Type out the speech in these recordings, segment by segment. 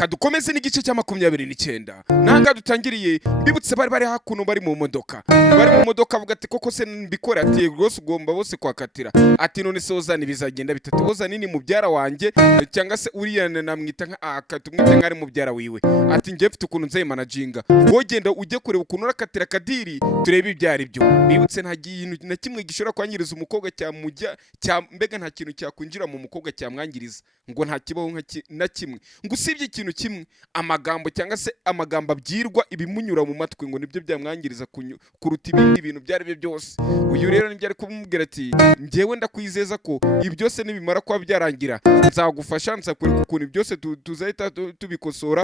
kadukomeze n'igice cya 29 nanga dutangiriye mbibutse bari hakuno bari mu modoka avuga ati koko se mbikora ati rwose ugomba bose kwakatira ati none se ozana bizagenda bitatu ozana nini mubyara wanje cyangwa se uriya namwita tumwite nk'ari mubyara wiwe ati ngiye mfite ukuntu nzeye managinga wogenda ujye kureba ukuntu urakatira kadiri turebe ibyari byo bibutse nta kintu na kimwe gishobora kwangiriza umukobwa mbega nta kintu cyakwinjira mu mukobwa cyamwangiriza ngo nta kibaho na kimwe ngo usibye ikintu kimwe amagambo cyangwa se amagambo abyirwa ibimunyura mu matwi ngo nibyo byamwangiriza kuruta ibindi bintu byari byo byose. Uyu rero nibyo ari kumubwira ati njyewe ndakwizeza ko ibi byose nibimara kuba byarangira nzagufasha nzakwereka ukuntu byose tuzahita tubikosora.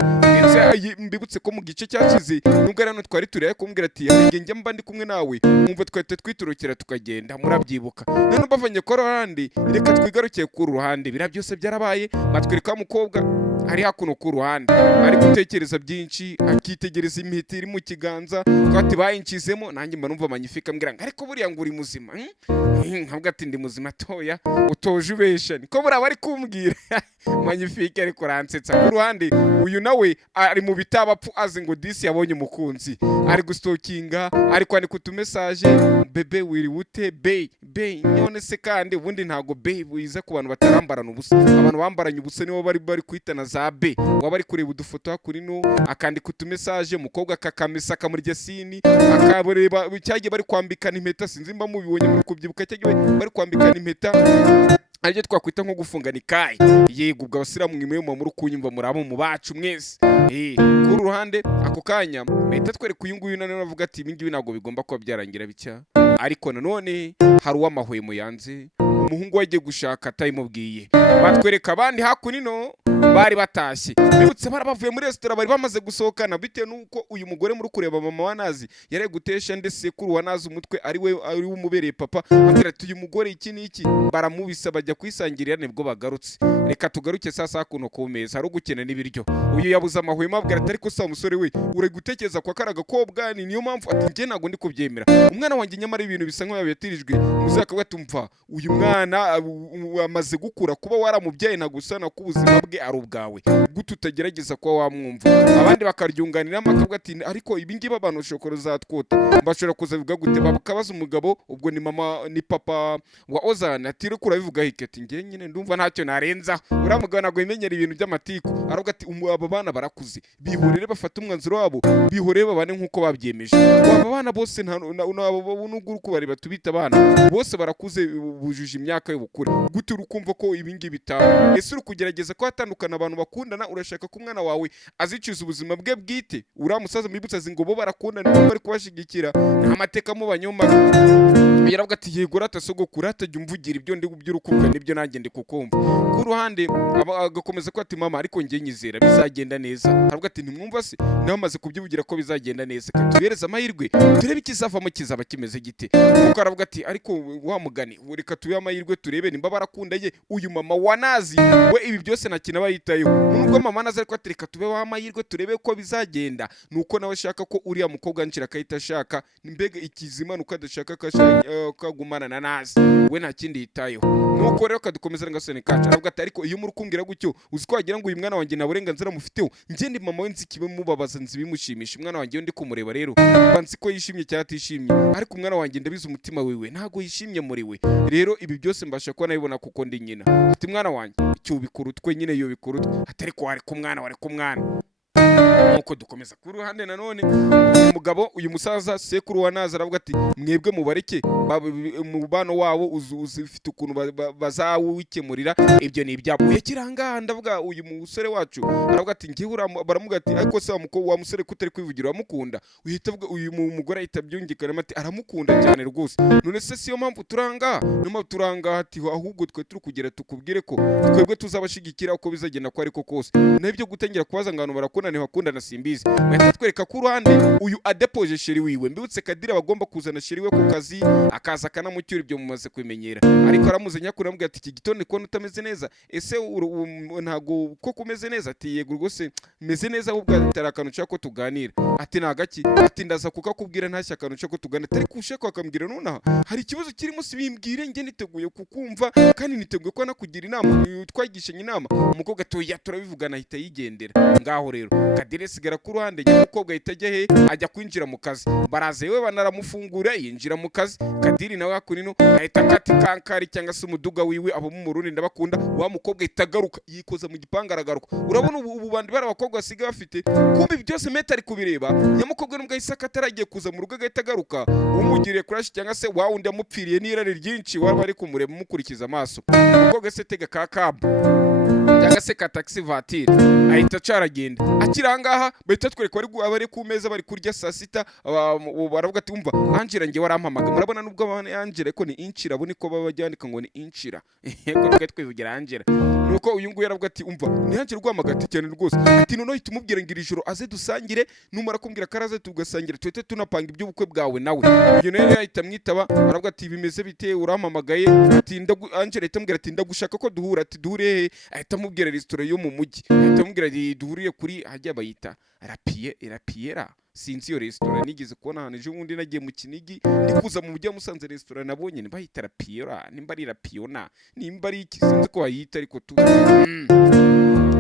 Mbibutse ko mu gice cyakize nubwo rero twari turi kumubwira ati njye mba ndi kumwe nawe mwumva twahita twiturukira tukagenda murabyibuka none bavanye ko ruhande reka twigarukiye ku ruhande bira byose byarabaye matwereka umukobwa ari hakuno ku ruhande ari gutekereza byinshi akitegereza imihiti iri mu kiganza twati bayincizemo nanjye mba numva magnifique ambwira ngo ariko buriya ngo uri muzima nkabwa ati ndi muzima toya utoje ubesha niko buriya bari kumbwira magnifique ariko ransetsa ku ruhande uyu nawe ari mu bitabapfu azi ngo disi yabonye umukunzi ari gustokinga ari kwandika utumessage bebe wiri wute be none se kandi ubundi ntago be wiza ku bantu batarambarana ubusa abantu bambaranye ubusa nibo bari kwitana za be waba ari kureba udufoto hakuri no akandika utumessage umukobwa akakamesa akamurya sini akaboreba cyagiye bari kwambikana impeta sinzi mba mubibonye muri kubyibuka cyagiye bari kwambikana impeta arije twakwita nko gufungana ikayi yego ubwo abasiramu mwimwe mu muri kunyumva murabo mu bacu mwese ku ruhande ako kanya bahita twereka uyu nguyu none avuga ati ibi ngibi ntabwo bigomba kuba byarangira bitya ariko nanone hari uwamahwemo yanze umuhungu wagiye gushaka atayimubwiye batwereka abandi hakunino bari batashye bibutse barabavuye muri restaurant bari bamaze gusohokana bitewe nuko uyu mugore muri kureba mama wa Nazi yari gutesha ndetse kuri wa Nazi umutwe ari umubereye papa ambwira ati uyu mugore iki niki baramubisa bajya kwisangirira nibwo bagarutse reka tugaruke sasa kuno ku meza hari ugukena n'ibiryo uyu yabuze amahwema abwira ati ariko sa umusore we uri gutekereza kwa karaga kobwa ni niyo mpamvu ati nge nago ndi kubyemera umwana wanjye nyamara ibintu bisa nkaho yabatirijwe muzaka gatumva uyu mwana amaze gukura kuba waramubyaye ntagusana ku buzima bwe ari ubwawe gute utagerageza kuba wamwumva abandi bakaryunganira makavuga ati ariko ibi ngibi abantu shokoro zatwota mbashora kuzavuga gute bakabaza umugabo ubwo ni mama ni papa wa Ozana ati reko urabivuga hiketi nge nyine ndumva ntacyo narenza uramugabo nago imenyera ibintu by'amatiku aravuga ati aba bana barakuze bihorere bafata umwanzuro wabo bihorere babane nkuko babyemeje aba bana bose n'ubwo kubari batubita abana bose barakuze bujuje imyaka y'ubukure gute urukumva ko ibi ngibi bitaba ese uri kugerageza ko hatandukana abantu bakundana urashaka ko umwana wawe azicuza ubuzima bwe bwite uramusaza mwibutsa zingobo barakundana niba bari kubashigikira nta mateka mu banyoma yaravuga ati yego ratasogokura atajya umvugira ibyo ndi by'urukumva nibyo nanjye ndi kukumva ku ruhande agakomeza ko ati mama ariko ngiye nyizera bizagenda neza aravuga ati ntimwumva se nawe maze kubyivugira ko bizagenda neza tubereza amahirwe turebe ikizavamo kizaba kimeze gite kuko aravuga ati ariko wa mugani reka tuye amahirwe turebe nimba barakundanye uyu mama wa Nazi we ibi byose ntakina bayitayeho nubwo mama Nazi ariko ati reka tube wa amahirwe turebe ko bizagenda nuko nawe ashaka ko uriya mukobwa nshira akahita ashaka mbega ikizima nuko adashaka kagumana na Nazi we nta kindi yitayeho nuko rero kadukomeza ngasone kacu aravuga ati ariko iyo muri kumbwira gutyo uzi ko wagira ngo uyu mwana wanjye nta burenganzira mufiteho njye ndi mama we nzi kibe mubabaza nzi bimushimisha umwana wanjye ndi kumureba rero banzi ko yishimye cyangwa atishimye ariko umwana wanjye ndabizi umutima wiwe ntago yishimye muri we rero ibi byose mbasha kuba nabibona kuko ndi nyina ati mwana wanjye icyo bikurutwe nyine iyo bikurutwe atari ko wari ku mwana nuko dukomeza ku ruhande nanone umugabo uyu musaza sekuru wa Nazi aravuga ati mwebwe mubareke mu bano wabo uzifite ukuntu bazawikemurira ibyo ni ibyabuye kiranga ndavuga uyu musore wacu aravuga ati ngiye baramuga ati ariko se wa musore kutari kwivugira wamukunda uhita avuga uyu mugore ahita byungikana ati aramukunda cyane rwose none se siyo mpamvu turanga ati ahubwo twe turi kugera tukubwire ko twebwe tuzabashigikira uko bizagenda ko ariko kose nabyo gutangira kubaza ngano barakundana ntibakundana simbizi bahita twereka ku ruhande uyu adepoje sheri wiwe mbibutse Kadiri bagomba kuzana sheri we ku kazi akaza akanamucyura ibyo mumaze kumenyera ariko aramuze nyakuri amubwira ati iki gitondo ko utameze neza ese ntago ko kumeze neza ati yego rwose meze neza ahubwo atari akantu nshaka ko tuganira ati nagaki ati ndaza kukakubwira ntashya akantu nshaka ko tuganira atari kushaka akambwira nonaha hari ikibazo kirimo sibimbwire nge niteguye kukumva kandi niteguye ko nakugira inama twagishanye inama umukobwa atoya turabivugana ahita yigendera ngaho rero Kadiri sigara ku ruhande nyamukobwa ahita ajya he ajya kwinjira mu kazi baraze we banaramufungura yinjira mu kazi Kadiri nawe hakunino ahita kati kankari cyangwa se umuduga wiwe abo mu Burundi ndabakunda wa mukobwa itagaruka yikoza mu gipanga aragaruka urabona ubu bandi bara abakobwa basiga bafite kumbi byose meta ari kubireba nyamukobwa nubwo isaka ataragiye kuza mu rugo agahita agaruka umugiriye crash cyangwa se wa undi amupfiriye n'irari ryinshi waba ari kumureba mukurikiza amaso umukobwa se tega ka cab cyangwa se ka taxi voiture ahita caragenda akirangaha bahita twereka bari ku meza bari kurya saa sita baravuga ati umva Angela nge warampamaga murabona nubwo abana Angela ko ni inchira bo niko baba byandika ngo ni inchira yego twe twivugira Angela nuko uyu nguyu yaravuga ati umva ni Angela rwamagati cyane rwose ati none uhita umubwira ngira ijoro aze dusangire numara kumbwira karaze tugasangira twete tunapanga iby'ubukwe bwawe nawe uyu nawe yahita mwitaba aravuga ati bimeze bite urampamagaye ati Angela ahita ambwira ati ndagushaka ko duhura ati duhure ahita amubwira restaurant yo mu mujyi ahita amubwira ati duhuriye kuri hajya bayita Rapiera sinzi iyo restaurant nigeze kubona hano ejo bundi nagiye mu Kinigi ndikuza mu mujyi wa Musanze restaurant nabonye bahita Rapiera nimba ari Rapiona nimba ari iki sinzi ko bayita ariko tu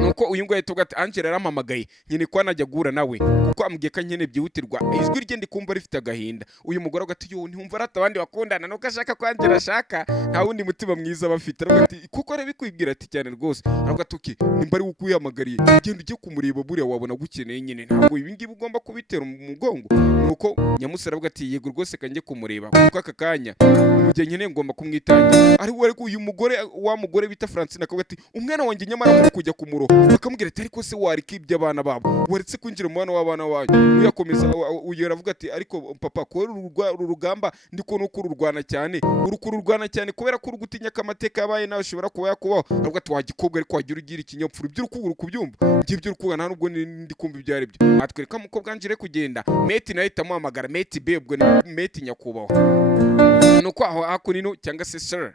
nuko uyu nguyu ahita ati Angela arampamagaye nyine ko anajya guhura nawe kuko ambwiye ko nkene byihutirwa ijwi rye ndikumva rifite agahinda uyu mugore agati yo ntumva rata abandi bakundana nuko ashaka ko Angela ashaka nta wundi mutima mwiza bafite ati kuko arabikwibwira ati cyane rwose aravuga ati nimba ari ukuyihamagariye genda ujye kumureba buriya wabona gukeneye nyine ntabwo ibi ngibi ugomba kubitera umugongo nuko nyamusara aravuga ati yego rwose kanjye kumureba kuko aka kanya mu gihe nyine ngomba kumwitangira ariko uyu mugore wa mugore bita Francine akavuga ati umwana wanjye nyamara muri kujya kumuro bakamubwira ati ariko se warikibye abana babo waretse kwinjira mu bana w'abana wanyu uyakomeza uyu aravuga ati ariko papa ko uru rugamba ndiko no kururwana cyane urukururwana cyane kubera ko urugutinya kamateka yabaye nawe ushobora kuba yakubaho aravuga ati wagikobwa ariko wagira ugira ikinyopfura by'urukuguru kubyumva ngiye by'urukuga nta nubwo ndi kumva ibyo ari byo atwereka mukobwa Angela kugenda meti nayo itamuhamagara meti bebwe meti nyakubahwa nuko aho hakunino cyangwa se sir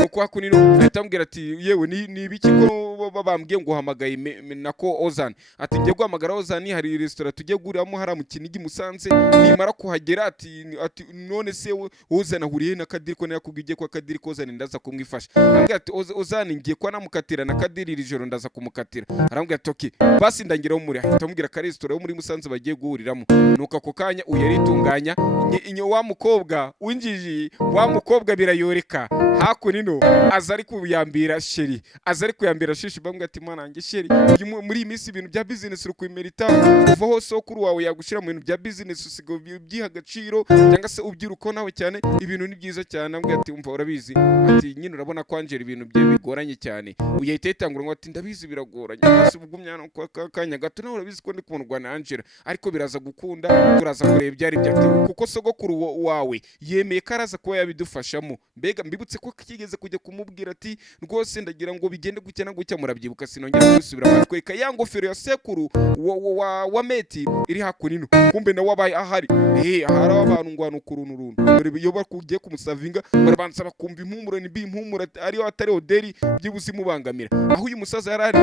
nuko hakunino ahita ambwira ati yewe ni ibiki ko bambwiye ngo uhamagaye nako Ozan ati ngiye guhamagara Ozan hari restaurant tujye guriramo hari mu Kinigi Musanze nimara kuhagera ati none se Ozan ahuriye na Kadiri ko yakubwiye ko Kadiri ko Ozan ndaza kumwifasha ambwira ati Ozan ngiye kwa namukatira na Kadiri iri joro ndaza kumukatira arambwira ati okay basi ndangiraho muri ahita ambwira ka restaurant yo muri Musanze bagiye guhuriramo nuko ako kanya uyaritunganya wa mukobwa winjiji wa mukobwa birayoreka hakunino aza ari kuyambira sheri aza ari kuyambira shishi bamwe ati mwana wanjye sheri muri iminsi ibintu bya business uri kwimerita kuva hose kuri wawe yagushira mu bintu bya business usigo byiha agaciro cyangwa se ubyiruko nawe cyane ibintu ni byiza cyane ambwe ati umva urabizi ati nyine urabona ko Angela ibintu bye bigoranye cyane uyahita yitangura ngo ati ndabizi biragoranye basi ubugumyana kanya gato nawe urabizi ko ndi kumurwana Angela ariko biraza gukunda turaza kureba byari byati kuko sogokuru wawe yemeye karaza kuba yabidufashamo mbega mbibutse ko kigeze kujya kumubwira ati rwose ndagira ngo bigende gukena gucya murabyibuka sinongera gusubira matweka ya ngofero ya sekuru wa meti iri hakunino kumbe na wabaye ahari ahari abantu ngwano kurunuruntu dore iyo bakugiye kumusavinga barabanza bakumva impumuro ni bimpumuro ari atari oderi byibuzi mubangamira aho uyu musaza yarari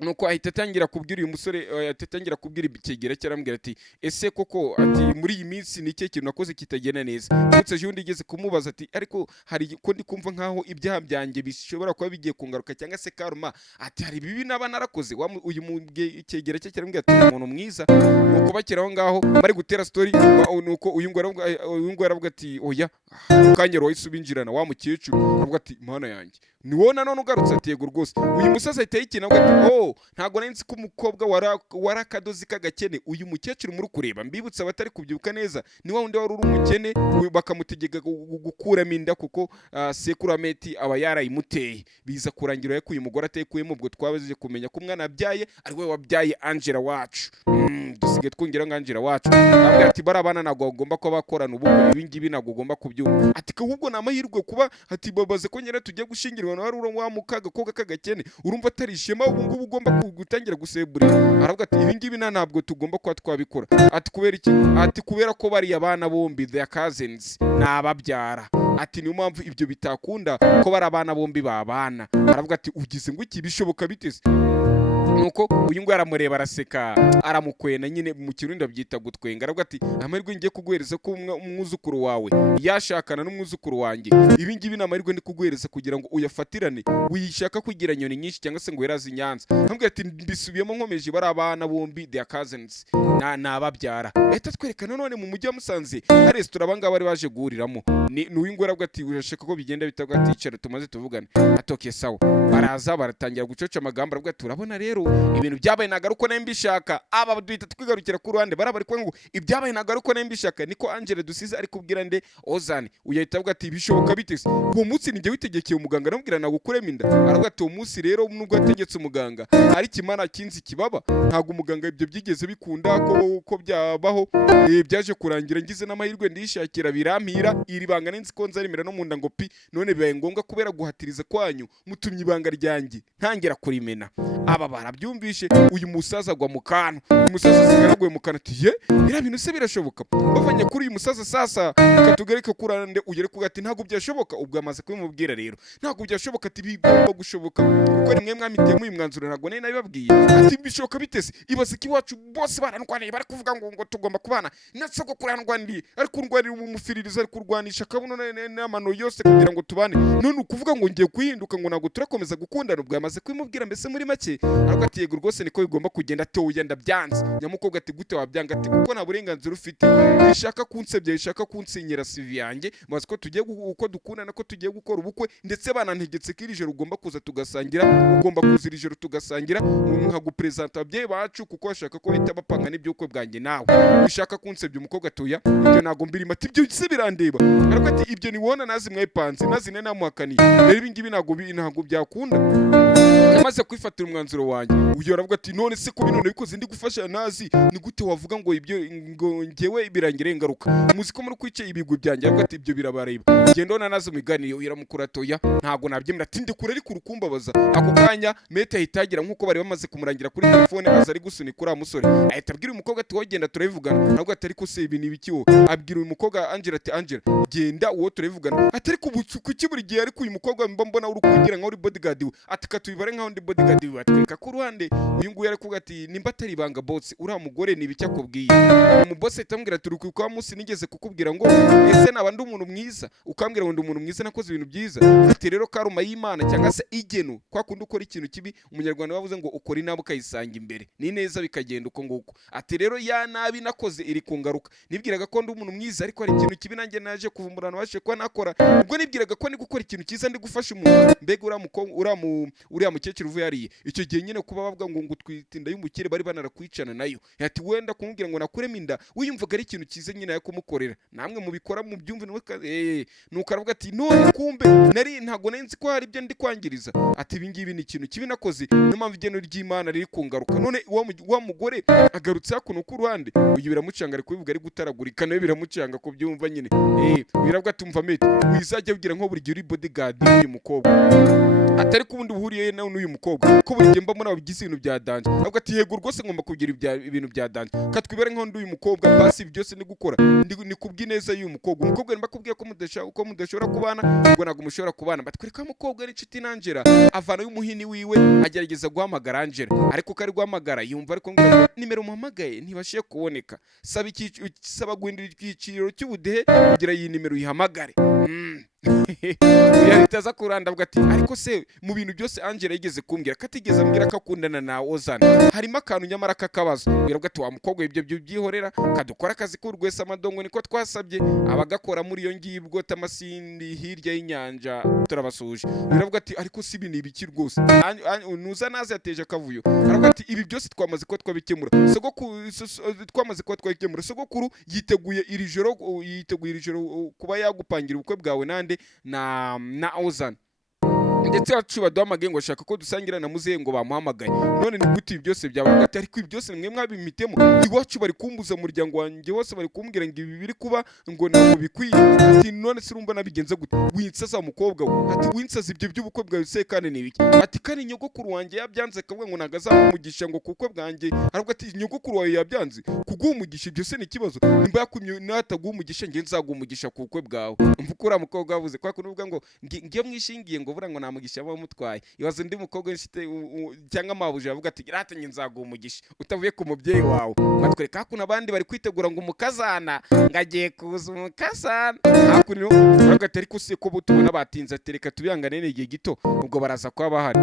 nuko ahita atangira kubwira uyu musore atatangira kubwira ikigera cyarambwira ati ese koko ati muri iyi minsi nike kintu nakoze kitagena neza ndetse jundi igeze kumubaza ati ariko hari ko ndi kumva nkaho ibyaha byanjye bishobora kuba bigiye kungaruka cyangwa se karma ati hari bibi naba narakoze uyu ikigera cye cyarambwira ati umuntu mwiza nuko bakiraho ngaho bari gutera story nuko uyu ngo aravuga ati oya kanyero wahise ubinjirana wa mukecuru aravuga ati mana yanjye ni wowe nanone ugarutse ati yego rwose uyu musaza ahita yikina ati ntago nzi ko umukobwa warakadozi kagakene uyu mukecuru muri kureba mbibutse abatari kubyibuka neza ni wa wundi wari uri umukene bakamutegeka gukuramo inda kuko sekuru ameti aba yarayimuteye biza kurangira ko uyu mugore atekuyemo ubwo twabaze kumenya ko umwana yabyaye ari we wabyaye Angela wacu dusige twongera ngo Angela wacu nabwo ati barabana nago bagomba ko bakorana ubukwe ibi ngibi nago ugomba kubyumva ati ahubwo namahirwe kuba ati babaze ko nyere tujye gushingira umunyarwanda wari wa mukaga koga kagakene urumva atari ishema ubu ngubu ugomba gutangira guseburira. Aravuga ati ibi ngibi ntabwo tugomba kuba twabikora. Ati kubera iki? Ati kubera ko bari abana bombi their cousins nababyara. Ati niyo mpamvu ibyo bitakunda ko bari abana bombi babana. Aravuga ati ugize ngo iki bishoboka biteze? Nuko uyu ngo aramureba araseka aramukwena nyine mu kirundi babyita gutwenga. Aravuga ati amahirwe ngiye kuguhereza ko umwuzukuru wawe yashakana n'umwuzukuru wanjye, ibi ngibi ni amahirwe ndi kuguhereza kugira ngo uyafatirane wishaka kugira nyoni nyinshi cyangwa se ngo yarazi Nyanza. Ambwira ati mbisubiyemo nkomeje bari abana bombi their cousins nababyara. Leta twerekana none mu mujyi wa Musanze hari restaurant abangaba bari baje guhuriramo. N'uyu ngo aravuga ati urashaka ko bigenda bitagwa ati icara tumaze tuvugane. Atoke sawa. Baraza baratangira gucoca amagambo. Aravuga ati urabona rero ibintu byabaye nagaruko nembishaka. Aba duhita twigarukira ku ruhande barabari kwa ngo ibyabaye nagaruko nembishaka. Niko Angela dusize ari kubwira nde Ozane. Uyahita avuga ati bishoboka bitese. Uwo munsi ninjye witegekeye umuganga namubwira nagukuremo inda. Aravuga ati uwo munsi rero nubwo yategetse umuganga ari kimana kinzi kibaba ntago umuganga ibyo byigeze bikunda ko byabaho. Byaje kurangira ngize n'amahirwe ndishakira birampira iri banga n'inzi ko nzarimira no munda ngo pi none bibaye ngombwa kubera guhatiriza kwanyu mutumye ibanga ryanjye ntangira kurimena. Aba barabyumvishe uyu musaza agwa mu kantu. Umusaza zigaraguye mu kantu ati ye bira bintu se birashoboka? Bavanye kuri uyu musaza sasa katugarika kurande ugere kugati ntago byashoboka. Ubwo amaze kubimubwira rero ntago byashoboka ati bigomba gushoboka kuko nimwe mwamiteye mu mwanzuro ntago nari nabibabwiye ati bishoboka bitese. Ibaze ki wacu bose barandwaniye bari kuvuga ngo tugomba kubana nasoko kurandwaniye ariko urwanira umufiririza ari kurwanisha kabuno n'amano yose kugira ngo tubane none ukuvuga ngo ngiye kuhinduka ngo nago turakomeza gukundana. Ubwo yamaze kubimubwira mbese muri make aravuga ati yego rwose niko bigomba kugenda atoya ndabyanze. Nyamukobwa ati gute wabyanga? Ati kuko nta burenganzira ufite ishaka kunsebya ishaka kunsinyira CV yanjye maze ko tugiye uko dukundana ko tugiye gukora ubukwe ndetse banantegetse ko iri joro ugomba kuza tugasangira ugomba kuza iri joro tugasangira nkagupresenta ababyeyi bacu kuko bashaka ko bahita bapanga n'iby'ubukwe bwanjye nawe bishaka kunsebya. Umukobwa atoya ibyo ntago mbirimo. Ati ibyo se birandeba. Aravuga ati ibyo nibona nazi mwayipanze nazine namuhakaniye rero ibi ngibi ntago byakunda. Yamaze kwifatira umwanzuro wanjye uyo aravuga ati none se ko binone bikoze ndi gufasha nazi ni gute wavuga ngo ibyo ngo ngewe birangire ingaruka muzi ko muri kwice ibigwi byanjye. Aravuga ati ibyo birabareba gendo nazo miganiye uyiramukura toya ntago nabyemera. Ati ndi kure ari ku rukumbabaza ako kanya meta hitagira nkuko bari bamaze kumurangira kuri telefone aza ari gusunika uri amusore ahita abwira umukobwa ati wogenda turabivugana. Aravuga ati ariko se ibi ni biki wo? Abwira uyu mukobwa Angela ati Angela genda uwo turabivugana. Ati ariko kuki buri gihe ariko uyu mukobwa mbona uri kugira nka uri bodyguard we. Ati katubibare nka undi bodyguard we. Atwereka ku ruhande uyu nguyu ari kuvuga ati nimba atari ibanga boss uri mugore ni biki akubwiye. Uyu boss itamubwira ati uri kwa munsi nigeze kukubwira ngo ese naba ndi umuntu mwiza ukambwira ngo ndi umuntu mwiza nakoze ibintu byiza. Ati rero karuma y'Imana cyangwa se igeno kwa kundi ukora ikintu kibi umunyarwanda wavuze ngo ukora inabi ukayisanga imbere ni neza bikagenda uko nguko. Ati rero ya nabi nakoze iri kungaruka nibwiraga ko ndi umuntu mwiza ariko ari ikintu kibi nanjye naje kuvumburana washe ko nakora. Ubwo nibwiraga ko ndi gukora ikintu cyiza ndi gufasha umuntu mbega uriya mukecuru uvuye hariye icyo gihe nyine kuba bavuga ngo twitinda y'umukire bari banarakwicana nayo. Ati wenda kumubwira ngo nakuremo inda wiyumvaga ari ikintu cyiza nyine yakumukorera namwe mubikora mu byumve nuko aravuga ati none kumbe nari ntago nenzi ko hari ibyo ndi kwangiriza. Ati ibi ngibi ni ikintu kibi nakoze niyo mpamvu igeno ry'Imana riri kungaruka. None wa mugore agarutse hakuno ku ruhande uyu biramucanga ari kubivuga ari gutaragurika nawe biramucanga ko byumva nyine biravuga ati umva mate wizajya ugira nko buri gihe uri bodyguard uyu mukobwa atari ko ubundi buhuriye nawe n'uyu mukobwa ko buri gihe mba muri abo bigize ibintu bya danje. Avuga ati yego rwose ngomba kugira ibintu bya danje katwibere nko ndi uyu mukobwa basi byose ndi gukora ni kubwineza y'uyu mukobwa. Umukobwa nimba kubwiye ko mudashobora kubana ngo nago mushobora kubana batwereka mukobwa ari inshuti n'Angela avana y'umuhini wiwe agerageza guhamagara Angela ariko kari guhamagara yumva ariko ngo nimero muhamagaye ntibashiye kuboneka saba guhindura igiciro cy'ubudehe kugira iyi nimero yihamagare. Yahitaza kuranda avuga ati ariko se mu bintu byose Angela yigeze kumbwira katigeze ambwira ko akundana na Ozane harimo akantu nyamara kakabazo. Biravuga ati wa mukobwa ibyo byihorera kadukora akazi k'urwesa amadongo niko twasabye abagakora muri iyo ngibwo tamasindi hirya y'inyanja turabasuje. Biravuga ati ariko si ibintu ibiki rwose nuza naze yateje akavuyo. Aravuga ati ibi byose twamaze ko twabikemura twamaze ko twabikemura. Sogokuru yiteguye iri joro kuba yagupangira ubukwe bwawe nande na Ozane. ndetse wacu baduhamagaye ngo ashaka ko dusangira na muzehe ngo bamuhamagaye. None ni gute ibi byose byabaga ati ariko ibi byose mwe mwabimitemo, iwacu bari kumbuza umuryango wanjye wose bari kumbwira ngo ibi biri kuba ngo ntabwo bikwiye. Ati none se urumva nabigenza gute? Winsaza umukobwa we, ati winsaza ibyo by'ubukwe bwawe se kandi ni biki? Ati kandi nyogokuru wanjye yabyanze akavuga ngo ntago azamumugisha ngo kuko bwanjye, aravuga ati nyogokuru wawe yabyanze kuguha ibyo se ni ikibazo, nimba yakumye nataguha umugisha nge nzaguha umugisha ku bukwe bwawe. Mvuga uriya mukobwa wavuze kwa kunuvuga ngo ngiye mwishingiye ngo bura ngo namugisha bamutwaye, ibaze undi mukobwa nshite cyangwa mabuja avuga ati ratenye nzaguha umugisha utavuye ku mubyeyi wawe. Batwereka hakuno abandi bari kwitegura ngo umukazana ngagiye kuza umukazana hakuno, aravuga ati ariko se ko tubona batinze atereka tubihangane n'igihe gito ubwo baraza kwa bahari.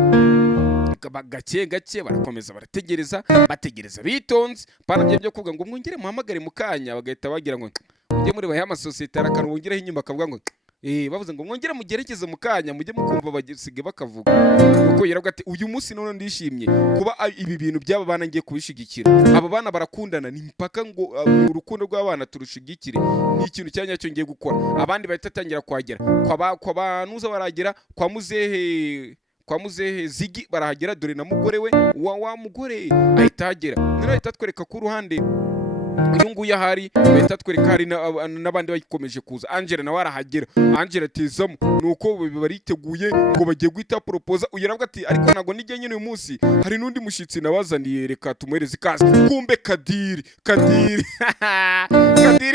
Gake gake barakomeza barategereza bategereza bitonze, pana byo kuvuga ngo mwongere muhamagare mukanya, bagahita bagira ngo mujye muri bahe amasosiyete arakarungireho inyuma akavuga ngo bavuze ngo mwongere mugerekeze mukanya mujye mukumva bagisige bakavuga. Nuko yaravuga ati uyu munsi none ndishimye kuba ibi bintu by'aba bana ngiye kubishigikira. Aba bana barakundana ni mpaka ngo urukundo rw'abana turushigikire, ni ikintu cyanya cyo ngiye gukora. Abandi bahita tangira kwagera kwa banuza baragera kwa muzehe Zigi barahagera, dore na mugore we wa mugore ahita hagera. None ahita twereka ku ruhande uyu nguyu ahari, bahita twereka hari n'abandi bayikomeje kuza. Angela nawe arahagera, Angela atezamo, nuko bariteguye ngo bagiye guhita proposa. Uyu aravuga ati ariko ntago nijye nyine uyu munsi hari n'undi mushitsi nabazaniye, reka tumuhereze ikaze. Kumbe Kadiri Kadiri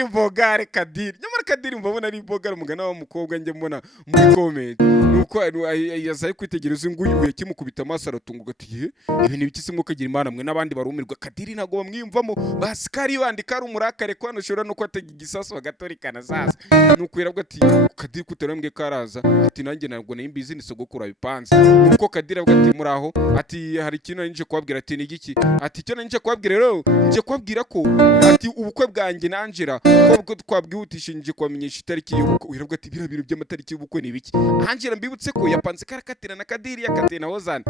mbogare Kadiri, nyamara Kadiri mbabona ari mbogare umugana wa mukobwa njye mbona muri comment. Nuko yazaye kwitegereza nguyu yakimukubita amaso aratunguka ati ibi ni bikisi mukagira imana mwe n'abandi barumirwa. Kadiri ntago bamwiyumvamo basikari bandika ari umurakare ko anoshora nuko atega igisasu bagatorikana sasa. Nuko yaravuga ati Kadiri kutarambwe karaza, ati nanjye ntabwo nayi business gukura bipanze. Nuko Kadiri avuga ati muraho, ati hari ikintu nje kubabwira. Ati ni giki? Ati cyo nje kubabwira rero nje kubabwira ko ati ubukwe bwanjye na Angela ko twabwihutisha nje kwamenyesha itariki y'ubukwe. Yaravuga ati bira biro by'amatariki y'ubukwe ni biki? Angela mbibutse ko yapanze karakatira na Kadiri yakateye na Hozana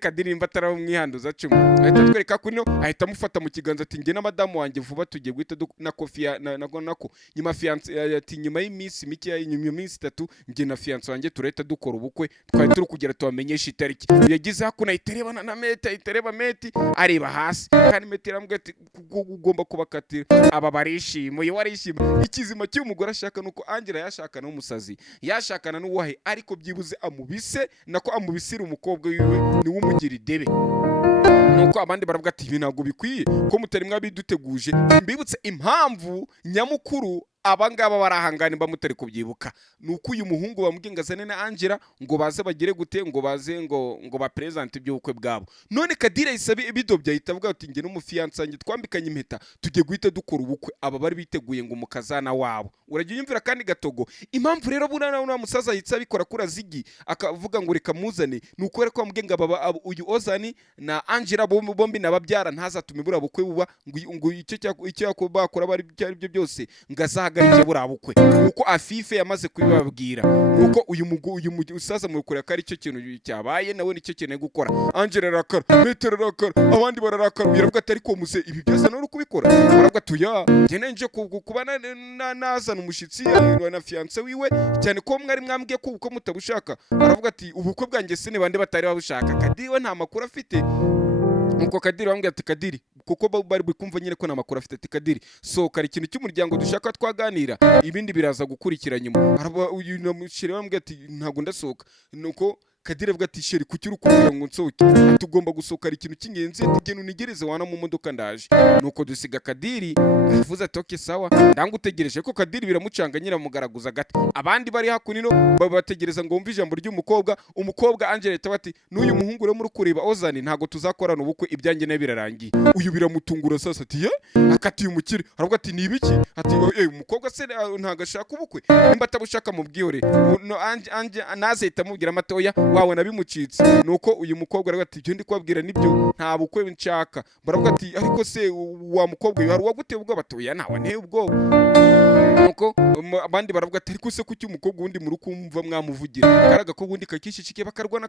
Kadiri mba ataraho mwihanduza cumi. Ahita twereka kuno, ahita amufata mu kiganza ati nge na madamu wanjye vuba tugiye guhita na Kofia nako nyuma fiance ati nyuma y'iminsi mike nyuma y'iminsi 3 nge na fiance wanjye turahita dukora ubukwe, twari turi kugera tubamenyesha itariki. Yagize hakuna iterebana na meta itereba meti areba hasi kandi meti ramwe ati ugomba kubakatira. Aba barishimo ye warishima. Ikizima cy'umugore ashaka nuko Angela yashaka n'umusazi yashakana n'uwahe, ariko byibuze amubise nako amubisira umukobwa wiwe ni wumugira idebe. Nuko abandi baravuga ati ibi ntabwo bikwiye ko mutari mwabiduteguje. Mbibutse impamvu nyamukuru abangaba barahangana mba mutari kubyibuka, nuko uyu muhungu bamugengazane na Angela ngo baze bagire gute, ngo baze ngo ba present iby'ubukwe bwabo. None Kadira isabe bidobya yitavuga ati nge n'umufiance wanjye twambikanye impeta tugiye guhita dukora ubukwe. Aba bari biteguye ngo umukazana wabo uragiye yumvira kandi gatogo. Impamvu rero bunana na musaza yitsa bikora kura Zigi akavuga ngo reka muzane, nuko reko bamugenga baba uyu Ozani na Angela bombi nababyara ntazatume bura bukwe buba ngo icyo yakubakora bari byo byose ngazahagarike bura bukwe. Nuko Afife yamaze kubibabwira, nuko uyu musaza mukora kari cyo kintu cyabaye nawe nicyo kintu gukora. Angela arakara, Metero arakara, abandi bararakara. Yaravuga ati ariko muze ibi byose no kubikora. Baravuga tuya gene nje kubana nazana umushitsi na fiance wiwe cyane ko mwari mwambwiye ko uko mutabushaka. Aravuga ati ubukwe bwanjye sine bande batari babushaka. Kadiri we nta makuru afite. Nuko Kadiri bambwiye ati Kadiri kuko bari bikumva nyine ko nta makuru afite. Ati Kadiri sohoka ikintu cy'umuryango dushaka twaganira ibindi biraza gukurikira nyuma. Uyu namushire bambwiye ati ntago ndasohoka. Nuko Kadiri avuga ati sheri kuki urukubwira ngo nsohoke, tugomba gusohoka ikintu cy'ingenzi tugenu nigereze wana mu modoka ndaje. Nuko dusiga Kadiri avuze ati okay sawa ndangutegereje ko Kadiri biramucanga nyira mugaraguza gati. Abandi bari hakunino babategereza ngo umve ijambo ry'umukobwa. Umukobwa Angela ita bati n'uyu muhungu rero muri kureba Ozani ntago tuzakorana ubukwe ibyanjye nayo birarangiye. Uyu biramutungura sasa ati ye akatiye umukire. Aravuga ati ni ibiki? Ati umukobwa se ntago ashaka ubukwe, nimba atabushaka mu bwihore nazahita amubwira amatoya wawe nabimucitse. Nuko uyu mukobwa aravuga ati ibyo ndi kubabwira nibyo nta bukwe nshaka. Baravuga ati ariko se wa mukobwa hari uwaguteye ubwoba? Batoya ntawe nteye ubwoba. nuko abandi baravuga ati ariko se kuki umukobwa wundi muri kumva mwamuvugira karaga ko wundi kakishishike bakarwana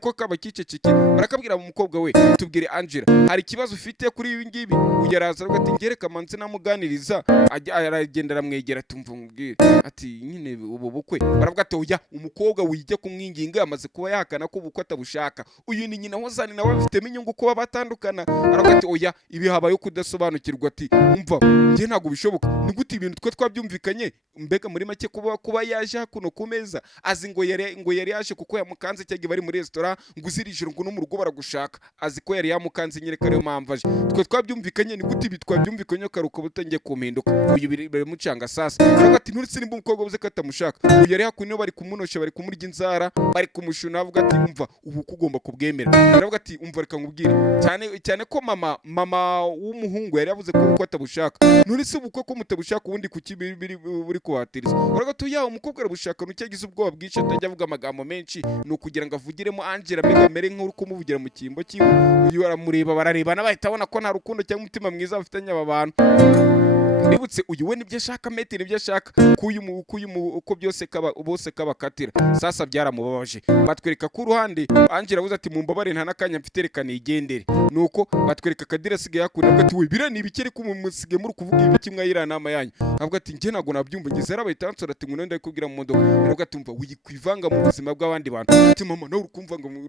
ko kaba kiceceke barakabwira umukobwa we tubwire Angela hari ikibazo ufite kuri ibi ngibi uyaraza aravuga ati ngereka manze namuganiriza aragenda aramwegera tumva mubwire ati nyine ubu bukwe baravuga ati oya umukobwa wijya kumwinginga amaze kuba yahakana ko ubukwe atabushaka uyu ni nyina wazani nawe afitemo inyungu kuba batandukana aravuga ati oya ibi habaye kudasobanukirwa ati umva nge ntabwo bishoboka ni gute ibintu twe twabyumvikanye mbega muri make kuba yaje hakuno ku meza azi ngo yari yaje kuko yamukanze cyangwa bari muri restaurant ngo uzirije ngo no mu rugo baragushaka azi ko yari yamukanze nyereka ariyo mpamvu aje twe twabyumvikanye ni gute ibi twabyumvikanye karuka butangiye kumpinduka uyu biramucanga sasa aravuga ati nturetse nimba umukobwa buze ko atamushaka uyu yari hakuno bari kumunosha bari kumurya inzara bari kumushuna avuga ati umva ubu kugomba kubwemera aravuga ati umva reka nkubwire cyane ko mama w'umuhungu yari yavuze ko atabushaka nturetse ubukwe ko mutabushaka ubundi kuki buri kuhatiriza aravuga ati ya umukobwa arabushaka nucyagize ubwoba bwinshi atajya avuga amagambo menshi ni ukugira ngo avugiremo Angela mbega mere nk'uri kumuvugira mu cyimbo cyiwe uyu aramureba bararebana bahita babona ko nta rukundo cyangwa umutima mwiza bafitanye aba bantu bibutse uyu we nibyo ashaka meti nibyo ashaka uko bose kabakatira sasa byaramubabaje batwereka ku ruhande Angela avuze ati mumbabare nta nakanya mfite reka nigendere nuko batwereka Kadiri asigaye yakunda ati we bira nibikere ko mumusige muri kuvuga ibi kimwe yira nama yanyu avuga ati nge nago nabyumva ngeze arabahita ansora ati ngo ndakubwira mu modoka aravuga ati umva wikwivanga mu buzima bw'abandi bantu ati mama nawe urukumvanga mu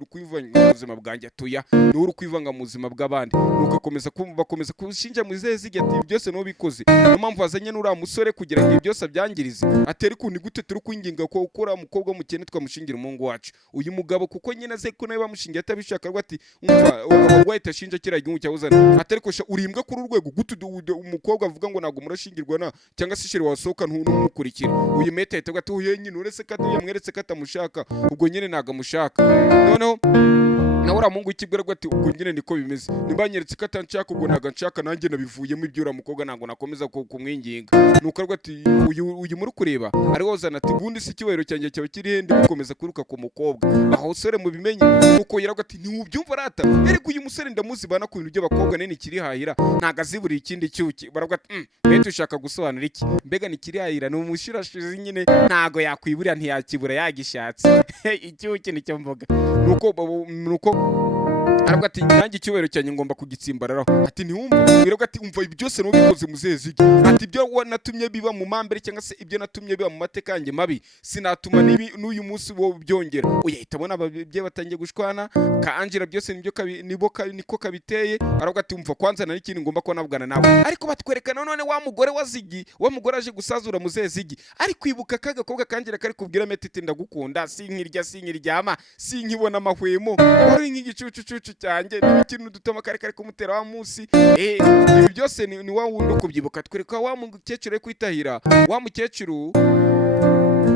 buzima bwanjye atuya nawe urukwivanga mu buzima bw'abandi nuko bakomeza kushinja mu zezige ati byose no bikoze niyo mpamvu wazanye n'uriya musore kugira ngo ibi byose abyangirize atari ku ni gute turi kwinginga ko ukora umukobwa w'umukene twamushingira umuhungu wacu uyu mugabo kuko nyine aze ko nawe bamushingiye atabishaka rwa ati umva wahita ashinja kiriya gihugu cyawuzana atari ko urimbwa kuri urwego gute umukobwa avuga ngo ntabwo murashingirwa na cyangwa se sheri wasohoka ntumukurikire uyu meta ahita ati uyu nyine uretse ko yamweretse ko atamushaka ubwo nyine ntabwo amushaka noneho nawe uramungu ikibwira ati ubwo nyine niko bimeze nimbanyeretse ko atanshaka ubwo ntago nshaka nanjye nabivuyemo ibyo uriya mukobwa ntabwo nakomeza kumwinginga nuko arwa ati uyu muri kureba ari wozana ati ubundi si icyubahiro cyanjye cyaba kiri hende gukomeza kwiruka ku mukobwa aho usore mu bimenye nuko yaravuga ati ntiwubyumva rata erega uyu musore ndamuzi bana ku bintu by'abakobwa nene kirihahira ntago aziburiye ikindi cyuki baravuga ati mbete ushaka gusobanura iki mbega ni kirihahira ni umushirashizi nyine ntago yakwiburira ntiyakibura yagishatse icyuki nicyo mvuga nuko aravuga ati nanjye icyubahiro cyanjye ngomba kugitsimbararaho ati ntiwumva biravuga ati umva ibi byose n'ubikoze muzezige ati ibyo natumye biba mu mambere cyangwa se ibyo natumye biba mu mateka yanjye mabi sinatuma n'uyu munsi wo byongera uyahita abona ababyeyi batangiye gushwana ka Angela byose niko kabiteye aravuga ati umva kwanza nari ikindi ngomba ko navugana nawe ariko batwerekana none wa mugore aje gusazura muzezigi ari kwibuka kagakobwa kangira kari kubwira metete ndagukunda sinkiryama sinkibona amahwemo wari nk'igicucu cyanjye n'ikintu dutoma kare kumutera wa munsi ibi byose ni wa wundi kubyibuka twereka wa mukecuru kwitahira wa mukecuru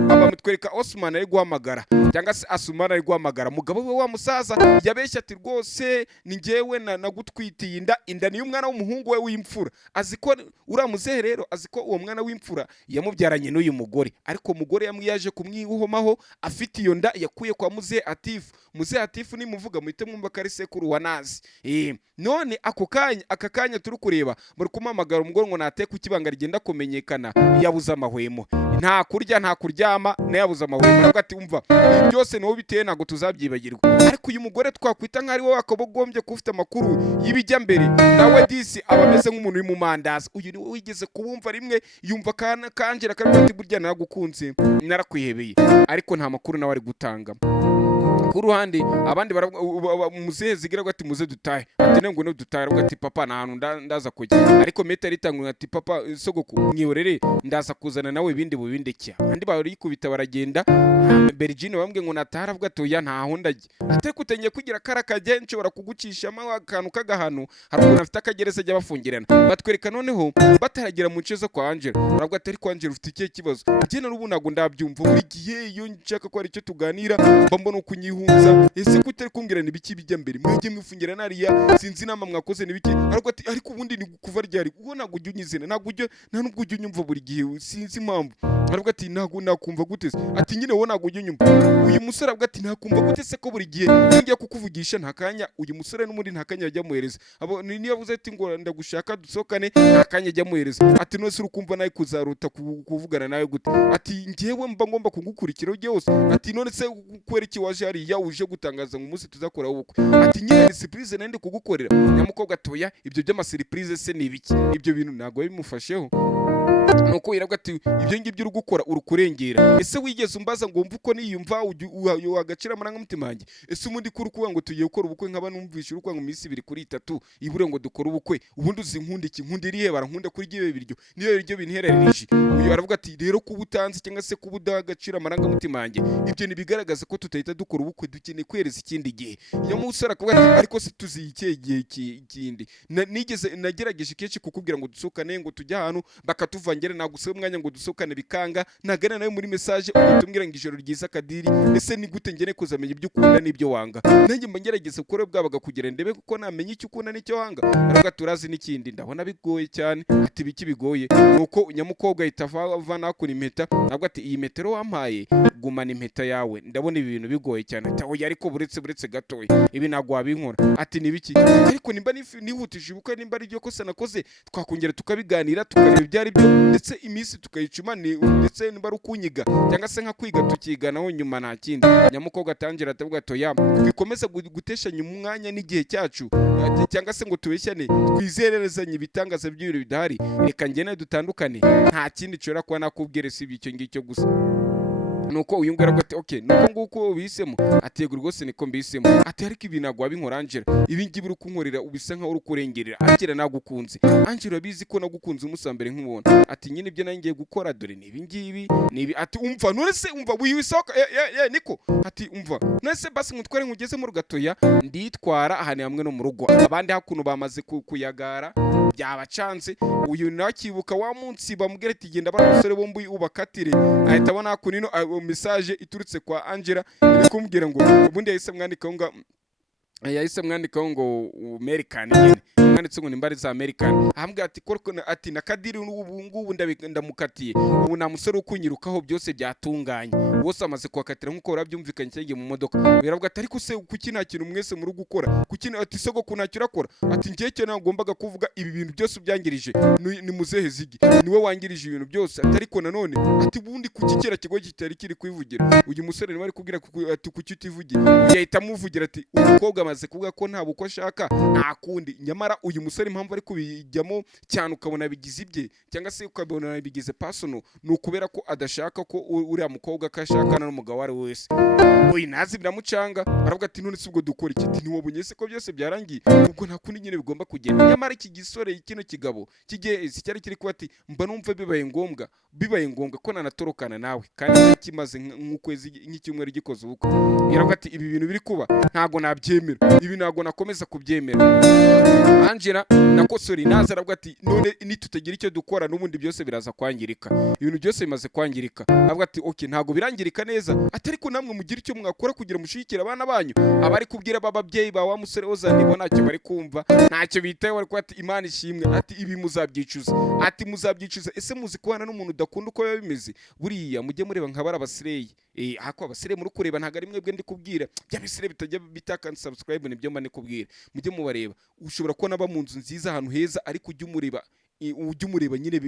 abamutwereka Osman ari guhamagara cyangwa se Asumana ari guhamagara mugabo we wa musaza yabeshya ati rwose ni ngewe nagutwitiye inda ni umwana w'umuhungu we w'imfura aziko uramuzehe rero aziko uwo mwana w'imfura yamubyaranye n'uyu mugore ariko umugore yamwiyaje kumwihomaho afite iyo nda yakuye kwa muzehe Atifu nimuvuga muhite mwumva kari sekuru wa nazi none aka kanya turi kureba muri kumamagara umugore ngo nateke ukibanga rigenda kumenyekana yabuze amahwemo nta kurya nta kuryama nayabuze amahwemo aravuga ati umva ibi byose niwo biteye ntabwo tuzabyibagirwa ariko uyu mugore twakwita nk'ari we wakabogombye kufite amakuru y'ibijya mbere nawe disi aba ameze nk'umuntu uri mu mandazi uyu ni we wigeze kubumva rimwe yumva kanjira karavuga ati burya naragukunze narakwihebeye ariko nta makuru nawe ari gutanga ku ruhande abandi muzehe zigira ati muze dutahe ati nengo no dutahe aravuga ati papa nta hantu ndaza kujya ariko meta ritangura ati papa sogoko mwiyorere ndaza kuzana nawe ibindi bubindeke andi bari kubita baragenda Bergine bambwe ngo natara avuga ati oya nta honda ate kutenye kugira karakajye nshobora kugucishamo akantu kagahano haruguru afite akagereza ajya bafungirana batwereka noneho bataragira mu nce kwa Angela aravuga ati ariko Angela ufite ikihe kibazo njye n'ubu ntago ndabyumva buri gihe iyo nshaka ko ari cyo tuganira mbona ukunyihu kwihunza ese kutari kumbwira nibiki bijya mbere mwajye mwifungira nariya sinzi inama mwakoze nibiki ariko ubundi ni kuva ryari uwo ntabwo ujya unyizera ntabwo ujya nta nubwo ujya unyumva buri gihe sinzi impamvu aravuga ati ntabwo nakumva gute se ati nyine wowe ntabwo ujya unyumva uyu musore aravuga ati nakumva gute se ko buri gihe ngiye kukuvugisha nta kanya uyu musore n'umundi nta kanya ajya muhereza abo niyo yavuze ati ngo ndagushaka dusohokane nta kanya ajya muhereza ati none se urukumva nawe kuzaruta kuvugana nawe gute ati njyewe mba ngomba kugukurikira ujye hose ati none se kwera iki waje hariya uje gutangaza ngo umunsi tuzakora ubukwe ati nyine ni surprise nende kugukorera nyamukobwa atoya ibyo by'amasurprise se ni ibiki ibyo bintu ntabwo bimufasheho nuko iravuga ati ibyo ngibyo uri gukora urukurengera ese wigeze umbaza ngo wumve uko niyumva wagacira amarangamutima yanjye ese ubundi kuri kuvuga ngo tugiye gukora ubukwe nkaba numvisha uri kwanga iminsi 2 kuri 3 ibure ngo dukore ubukwe ubundi uzinkunda iki nkunda irihe barankunda kuri gibe biryo niyo biryo binhererije uyu aravuga ati rero kuba utanze cyangwa se kuba udagacira amarangamutima yanjye ibyo nibigaragaza ko tutahita dukora ubukwe dukeneye kwereza ikindi gihe iyo musore akavuga ati ariko se tuziye igihe kindi nagerageje kenshi kukubwira ngo dusukane ngo tujya ahantu bakatuvangera nagusaba umwanya ngo dusokane bikanga nagana nawe muri message utumwira ngo ijoro ryiza Kadiri ese ni gute ngene kuzamenya ibyo ukunda n'ibyo wanga nanjye mba ngerageza ukore bwabaga kugira ndebe kuko namenye icyo ukunda n'icyo wanga aravuga turazi n'ikindi ndabona bigoye cyane ati biki bigoye nuko nyamukobwa itava nakuna impeta nabwo ati iyi metero wampaye gumana impeta yawe ndabona ibi bintu bigoye cyane taho yariko buretse gatoya ibi nagwa wabinkora ati nibiki ariko nimba nihutije ubukwe nimba ari byo kosa nakoze twakongera tukabiganira tukareba ibyari byo ndetse iminsi tukayicuma ndetse nimba rukunyiga cyangwa se nka kwiga tukiganaho nyuma nta kindi nyamukobwa atangira atavuga toya twikomeza guteshanya umwanya n'igihe cyacu cyangwa se ngo tubeshyane twizererezanye ibitangaza by'ibintu bidahari reka ngene dutandukane nta kindi cyo kuba nakubwire si icyo ngicyo gusa nuko uyu ngara ati okay nuko nguko ubisemo atego rwose niko mbisemo ati ariko ibi nagwa abinkora Angela ibi ngibi rukunkorera ubisa nka uri kurengerera Angela nagukunze Angela bizi ko nagukunze umusambere nk'ubona ati nyine ibyo nangiye gukora dore nibi ngibi nibi ati umva none se umva wiwisoka niko ati umva none se basi ngutware nkugeze mu rugatoya nditwara ahane hamwe no mu rugo abandi hakuno bamaze kuyagara byabacanze uyu nakibuka wa munsi bamubwira ati genda barasore bombi ubakatire ahita abona hakunino message iturutse kwa Angela iri kumbwira ngo ubundi yahise mwandikaho ngo American nyine mwanditse ngo nimbari za American ahambwa ati korko ati na Kadiri ubu ngubu ndamukatiye ubu na musore ukunyirukaho byose byatunganye bose amaze kwakatira nkuko urabyumvikanye cyangwa mu modoka biravuga ati ariko se kuki nta kintu mwese muri gukora kuki ati soko kunakira akora ati ngiye cyo nagombaga kuvuga ibi bintu byose byangirije ni muzehe zigi niwe wangirije ibintu byose ati ariko nanone ati bundi kuki kera kigo kitari kiri kwivugira uyu musore niwe ari kubwira ati kuki utivugira yahita amuvugira ati umukobwa amaze kuvuga ko nta buko ashaka nta kundi nyamara uyu musore impamvu ari kubijyamo cyane ukabona bigize ibye cyangwa se ukabona bigize personal ni ukubera ko adashaka ko uriya mukobwa kashakana n'umugabo wari wese uyu nazi biramucanga aravuga ati none se ubwo dukora iki ati ntiwabonye se ko byose byarangiye ubwo nta kundi nyine bigomba kugenda nyamara iki gisore kino kigabo kigiye cyari kiri kuba ati mba numva bibaye ngombwa ko nanatorokana nawe kandi kimaze nk'ukwezi nk'icyumweru gikoze ubukwe biravuga ati ibi bintu biri kuba ntago nabyemera ibi ntago nakomeza kubyemera Angela nakosori naza aravuga ati none nitutagira icyo dukora n'ubundi byose biraza kwangirika ibintu byose bimaze kwangirika avuga ati okay ntago birangirika neza atari ko namwe mugira icyo mwakora kugira mushikira abana banyu abari kubwira bababyeyi ba wa musore ozanibo ntacyo bari kumva ntacyo bitaye bari kwati Imana ishimwe ati ibi muzabyicuza ese muzi kubana n'umuntu udakunda uko bimeze buriya mujye mureba nk'abara abasireyi hako abasireyi muri kureba ntago ari mwebwe ndi kubwira by'abisireyi bitajya bitaka subscribe nibyo mba ndi kubwira mujye mubareba ushobora ko naba mu nzu nziza ahantu heza ariko ujye umureba nyine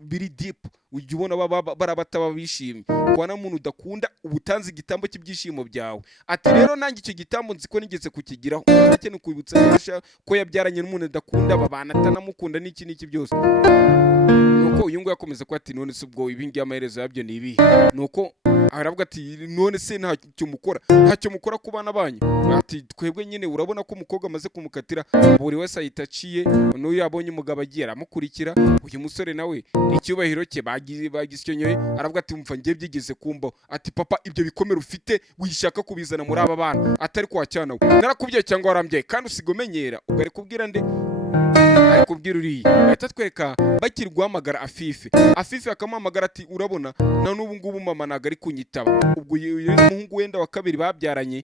biri deep ujye ubona barabata bishimye kubana n'umuntu udakunda ubutanze igitambo cy'ibyishimo byawe ati rero nanjye icyo gitambo nzi ko nigeze kukigiraho cyane kwibutsa ko yabyaranye n'umuntu udakunda babana atanamukunda n'iki byose nuko uyu nguyu yakomeza ko ati none se ubwo ibi ngiye amaherezo yabyo ni ibi nuko aravuga ati none se ntacyo mukora ku bana banyu ati twebwe nyine urabona ko umukobwa amaze kumukatira buri wese ahita aciye n'uyu yabonye umugabo agiye aramukurikira uyu musore nawe icyubahiro cye bagisyonyoye aravuga ati mva ngiye byigeze kumbaho ati papa ibyo bikomere ufite wishaka kubizana muri aba bana atari kwa cyana narakubyaye cyangwa warambyaye kandi usiga umenyera ubwo ari kubwira nde kubwira uriya ahita twereka bakiri guhamagara Afife akamuhamagara ati urabona na n'ubu ngubu mama ntago ari kunyitaba. Ubwo umuhungu wenda wa kabiri babyaranye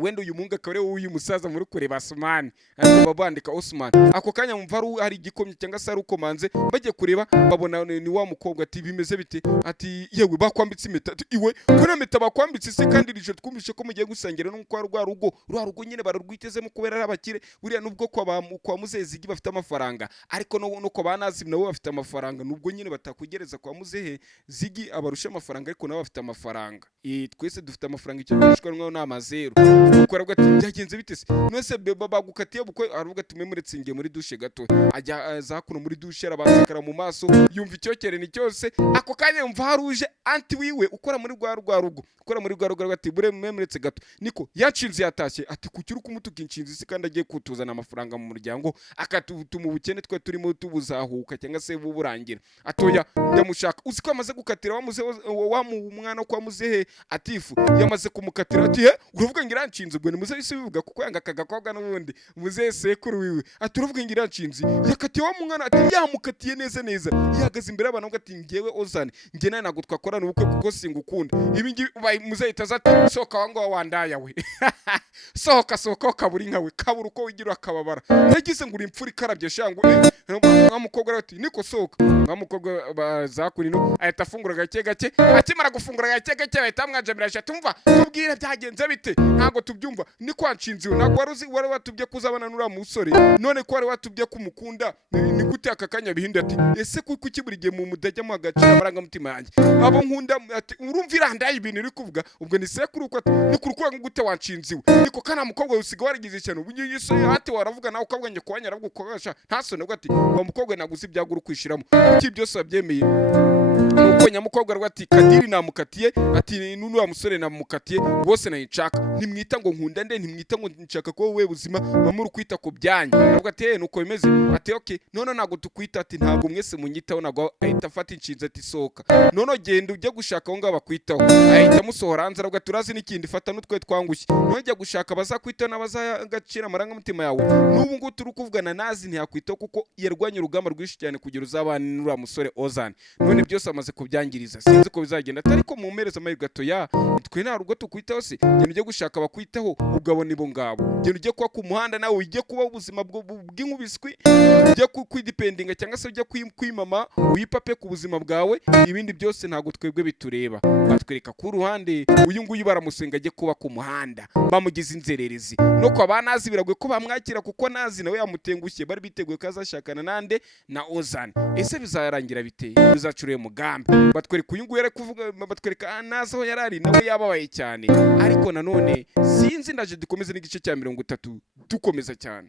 wenda uyu muhungu akaba ari wowe uyu musaza muri kureba Asumani ariko babandika Osman. Ako kanya mumva hari igikomye cyangwa se ari ukomanze bagiye kureba babona ni wa mukobwa ati bimeze bite ati yewe bakwambitse impeta ati iwe kuna impeta bakwambitse se kandi rije twumvishe ko mugiye gusangira no kwa rwa rugo nyine bararwitezemo kubera ari abakire buriya nubwo kwa Muzezigi bafite amafaranga ariko no ko banazi nabo bafite amafaranga nubwo nyine batakugereza kwa Muzehe Zigi abarusha amafaranga ariko nabo bafite amafaranga. Twese dufite amafaranga icyo bishwa nko n'amazeru ukora bwa ati byagenze bite se nose bagukatiye buko aravuga ati muretse ngiye muri dushe gato ajya zakuno muri dushe arabanzakara mu maso yumva icyokere ni cyose. Ako kanya yumva haruje anti wiwe ukora muri rwa rugo ati bure muretse gato niko yanshinze yatashye ati kucyuru kumutuka inshinzi se kandi agiye kutuzana amafaranga mu muryango akatutuma ubukene twe turimo tubuzahuka cyangwa se buburangira atoya ndamushaka uzi ko amaze gukatira wa mwana kwa Muzehe Atifu yamaze kumukatira ati uravuga ngira nshinze ubwo ni Muzehe isi bivuga kuko yanga kagakobwa n'ubundi Muzehe sekuru wiwe ati uravuga ngira nshinze yakatiye wa mwana ati yamukatiye neza yahagaze imbere y'abantu ati ngewe Ozane nge nawe ntabwo twakorana ubukwe kuko singukunda ibi ngibi Muzehe itazati soka wango wandaya we sohoka kaburi nkawe kabura uko wigira akababara nagize ngo uri imfuri karabye shangu nkamukobwa ati niko soka nkamukobwa bazakurino ahita afungura gake akimara gufungura gake ahita amwajamira tumva tubwira byagenze bite ntago tubyumva ni kwanshinziwe ntago wari watubye kuzabana n'ura musore none ko wari watubye kumukunda ni gute akakanya bihinda ati ese kuko kiburigiye mu mudajya mu agacira amaranga mutima yanjye abo nkunda ati urumvira ndaye ibintu uri kuvuga ubwo ni sekuru uko ati ni kurukura gute wanshinziwe niko kana mukobwa usiga warigize cyane ubu yise hati waravuga nawe ukabwa nge kwanya aragukoresha ntasone ubwo ati wa mukobwa naguzi byagura kwishiramo iki byose wabyemeye nuko nyamukobwa rwati Kadiri namukatiye ati nunu wa musore namukatiye bose nayinshaka ntimwita ngo nkunda nde ntimwita ngo nshaka ko wowe buzima mamuru kwita ku byanyu nabwo ati nuko bimeze ati okay none nago tukwita ati ntago mwese munyitaho nago ahita afata inshinze ati soka none genda ujye gushaka aho ngaba bakwitaho ahita musohora hanze nabwo turazi n'ikindi fata n'utwe twangushye none jya gushaka bazakwita n'abazagacira amaranga mutima yawe n'ubu ngo turi kuvugana nazi ntiyakwitaho kuko yarwanye urugamba rwinshi cyane kugira uzabana n'ura musore Ozane none byose amaze kubyangiriza sinzi ko bizagenda ariko mu mpereza amahirwe gatoya twe nta rugo tukwitaho se genda ujye gushaka bakwitaho ugabona ibo ngabo genda ujye kuba ku muhanda nawe ujye kuba ubuzima bw'inkubiswi ujye kwidependinga cyangwa se ujye kwimama wipape ku buzima bwawe ibindi byose ntago twebwe bitureba batwereka ku ruhande uyu nguyu baramusenga ajye kuba ku muhanda bamugize inzererezi no kwa banazi biragwe ko bamwakira kuko nazi nawe yamutengushye bari biteguye kazashakana nande na Ozane ese bizarangira biteye bizacuriye mugambi batwereka uyu nguyu yari kuvuga batwereka nazo yarari nawe yababaye cyane ariko nanone sinzi ndaje dukomeze n'igice cya 30 dukomeza cyane.